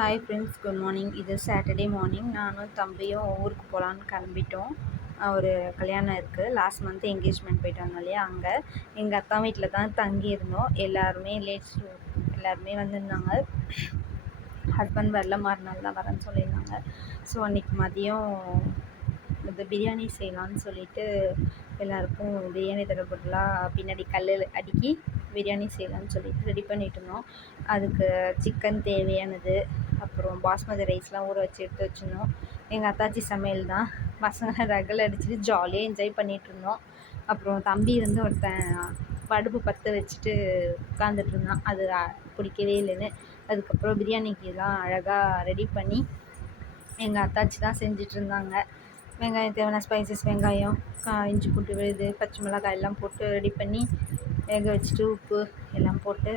Hi friends, good morning. இது Saturday morning. நானும் தம்பியும் ஊருக்கு போகலான்னு கிளம்பிட்டோம். ஒரு கல்யாணம் இருக்குது. லாஸ்ட் மந்த் என்கேஜ்மெண்ட் போயிட்டு வந்தோம் இல்லையா, அங்கே எங்கள் அக்கா வீட்டில் தான் தங்கியிருந்தோம். எல்லாருமே எல்லாருமே வந்திருந்தாங்க. ஹஸ்பண்ட் வரல, மறுநாள் தான் வரேன்னு சொல்லியிருந்தாங்க. ஸோ அன்றைக்கி மதியம் இது பிரியாணி செய்யலான்னு சொல்லிட்டு எல்லாருக்கும் பிரியாணி தரப்படலாம் பின்னாடி கல்லில் அடுக்கி பிரியாணி செய்யலான்னு சொல்லிட்டு ரெடி பண்ணிட்டு இருந்தோம். அதுக்கு சிக்கன் தேவையானது, அப்புறம் பாஸ்மதி ரைஸ்லாம் ஊற வச்சு எடுத்து வச்சுருந்தோம். எங்கள் அத்தாச்சி சமையல் தான். பசங்க ரகல் அடிச்சுட்டு ஜாலியாக என்ஜாய் பண்ணிகிட்டு இருந்தோம். அப்புறம் தம்பி வந்து ஒருத்தன் அடுப்பு பற்ற வச்சுட்டு உட்காந்துட்டு இருந்தான். அது பிடிக்கவே இல்லைன்னு அதுக்கப்புறம் பிரியாணிக்கெலாம் அழகாக ரெடி பண்ணி எங்கள் அத்தாச்சி தான் செஞ்சிட்டு இருந்தாங்க. வெங்காயம் தேவையான ஸ்பைசஸ், வெங்காயம், இஞ்சி பூண்டு விழுது, பச்சை மிளகாய் எல்லாம் போட்டு ரெடி பண்ணி வேக வச்சுட்டு உப்பு எல்லாம் போட்டு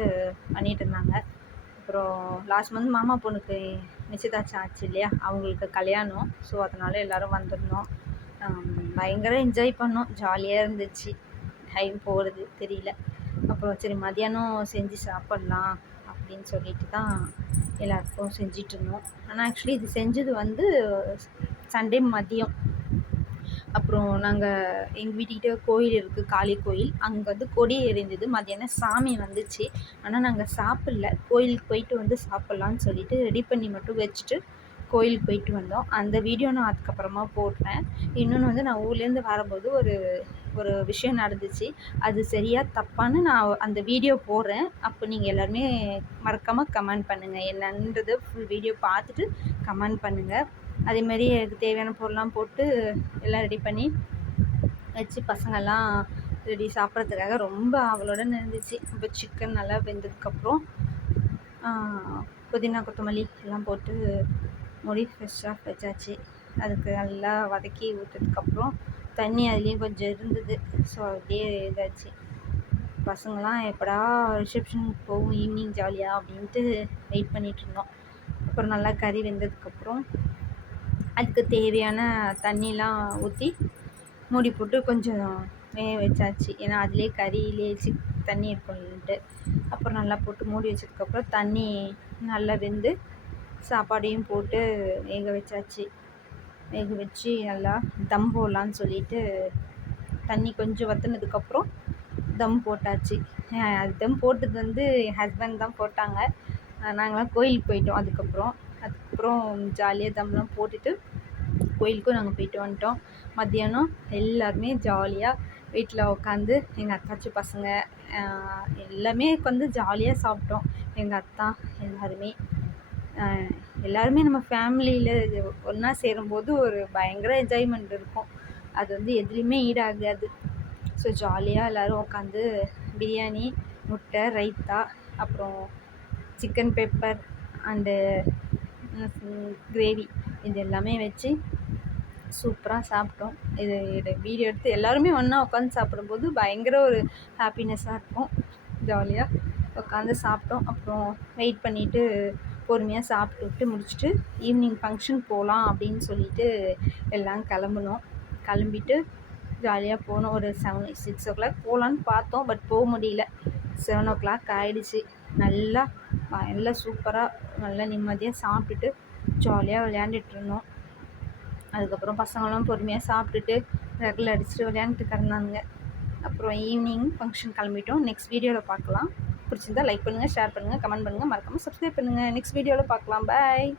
பண்ணிகிட்டு இருந்தாங்க. அப்புறம் லாஸ்ட் மந்த் மாமா பொண்ணுக்கு நிச்சயதார்த்தம் ஆச்சு இல்லையா, அவங்களுக்கு கல்யாணம். ஸோ அதனால் எல்லோரும் வந்திருந்தோம். பயங்கர என்ஜாய் பண்ணோம். ஜாலியாக இருந்துச்சு. டைம் போகிறது தெரியல. அப்புறம் சரி மதியானம் செஞ்சு சாப்பிட்லாம் அப்படின்னு சொல்லிட்டு தான் எல்லாருக்கும் செஞ்சிட்ருந்தோம். ஆனால் ஆக்சுவலி இது செஞ்சது வந்து சண்டே மதியம். அப்புறம் நாங்கள் எங்கள் வீட்டுக்கிட்ட கோயில் இருக்குது, காளி கோயில். அங்கே வந்து கொடி எரிந்தது. மதியானம் சாமி வந்துச்சு. ஆனால் நாங்கள் சாப்பிடல. கோயிலுக்கு போயிட்டு வந்து சாப்பிட்லான்னு சொல்லிட்டு ரெடி பண்ணி மட்டும் வச்சுட்டு கோயிலுக்கு போயிட்டு வந்தோம். அந்த வீடியோ நான் அதுக்கப்புறமா போடுறேன். இன்னொன்று வந்து நான் ஊர்லேருந்து வரும்போது ஒரு விஷயம் நடந்துச்சு. அது சரியாக தப்பான்னு நான் அந்த வீடியோ போடுறேன். அப்போ நீங்கள் எல்லாருமே மறக்காமல் கமெண்ட் பண்ணுங்கள். என்னன்றது ஃபுல் வீடியோ பார்த்துட்டு கமெண்ட் பண்ணுங்கள். அதேமாதிரி எனக்கு தேவையான பொருள்லாம் போட்டு எல்லாம் ரெடி பண்ணி வச்சு பசங்கள்லாம் ரெடி சாப்பிட்றதுக்காக ரொம்ப அவளோட இருந்துச்சு. இப்போ சிக்கன் நல்லா வெந்ததுக்கப்புறம் புதினா கொத்தமல்லி எல்லாம் போட்டு மூடி ஃப்ரெஷ்ஷாக வச்சாச்சு. அதுக்கு நல்லா வதக்கி விட்டதுக்கப்புறம் தண்ணி அதுலேயும் கொஞ்சம் இருந்தது. ஸோ அப்படியே இதாச்சு. பசங்களாம் எப்படா ரிசப்ஷனுக்கு போகும் ஈவினிங் ஜாலியாக அப்படின்ட்டு வெயிட் பண்ணிகிட்ருந்தோம். அப்புறம் நல்லா கறி வெந்ததுக்கப்புறம் அதுக்கு தேவையான தண்ணிலாம் ஊற்றி மூடி போட்டு கொஞ்சம் வேக வச்சாச்சு. ஏன்னா அதிலே கறியிலே தண்ணி இருக்கும்ட்டு. அப்புறம் நல்லா போட்டு மூடி வச்சதுக்கப்புறம் தண்ணி நல்லா வெந்து சாப்பாடையும் போட்டு வேக வச்சாச்சு. வேக வச்சு நல்லா தம் போடலான்னு சொல்லிட்டு தண்ணி கொஞ்சம் வற்றினதுக்கப்புறம் தம் போட்டாச்சு. அது தம் போட்டது வந்து என் ஹஸ்பண்ட் தான் போட்டாங்க. நாங்களாம் கோயிலுக்கு போயிட்டோம். அதுக்கப்புறம் ஜாலியாக தம்லாம் போட்டுட்டு கோயிலுக்கும் நாங்கள் போயிட்டு வந்துட்டோம். மத்தியானம் எல்லாருமே ஜாலியாக வீட்டில் உட்காந்து எங்கள் அத்தாச்சி பசங்க எல்லாமே உட்காந்து ஜாலியாக சாப்பிட்டோம். எங்கள் அத்தா எல்லாருமே நம்ம ஃபேமிலியில் ஒன்றா சேரும்போது ஒரு பயங்கர என்ஜாய்மெண்ட் இருக்கும். அது வந்து எதுலேயுமே ஈடாகாது. ஸோ ஜாலியாக எல்லோரும் உட்காந்து பிரியாணி, முட்டை, ரைத்தா, அப்புறம் சிக்கன் பெப்பர் அண்டு கிரேவி இது எல்லாமே வச்சு சூப்பராக சாப்பிட்டோம். இது வீடியோ எடுத்து எல்லாருமே ஒன்றா உட்காந்து சாப்பிடும்போது பயங்கர ஒரு ஹாப்பினஸ்ஸாக இருக்கும். ஜாலியாக உட்காந்து சாப்பிட்டோம். அப்புறம் வெயிட் பண்ணிவிட்டு பொறுமையாக சாப்பிட்டு முடிச்சுட்டு ஈவினிங் ஃபங்க்ஷன் போகலாம் அப்படின்னு சொல்லிட்டு எல்லாம் கிளம்பிட்டு ஜாலியாக போனோம். ஒரு 6 o'clock போகலான்னு பார்த்தோம். பட் போக முடியல. 7 o'clock ஆகிடுச்சு. நல்லா சூப்பராக நல்லா நிம்மதியாக சாப்பிட்டுட்டு ஜாலியாக விளையாண்டுட்டு இருந்தோம். அதுக்கப்புறம் பசங்களும் பொறுமையாக சாப்பிட்டுட்டு ரெகுலர் அடிச்சுட்டு விளையாண்டுட்டு கிடந்தாங்க. அப்புறம் ஈவினிங் ஃபங்க்ஷன் கிளம்பிட்டோம். நெக்ஸ்ட் வீடியோவில் பார்க்கலாம். பிடிச்சிருந்தா லைக் பண்ணுங்கள், ஷேர் பண்ணுங்கள், கமெண்ட் பண்ணுங்கள், மறக்காமல் சப்ஸ்கிரைப் பண்ணுங்கள். நெக்ஸ்ட் வீடியோவில் பார்க்கலாம். பாய்.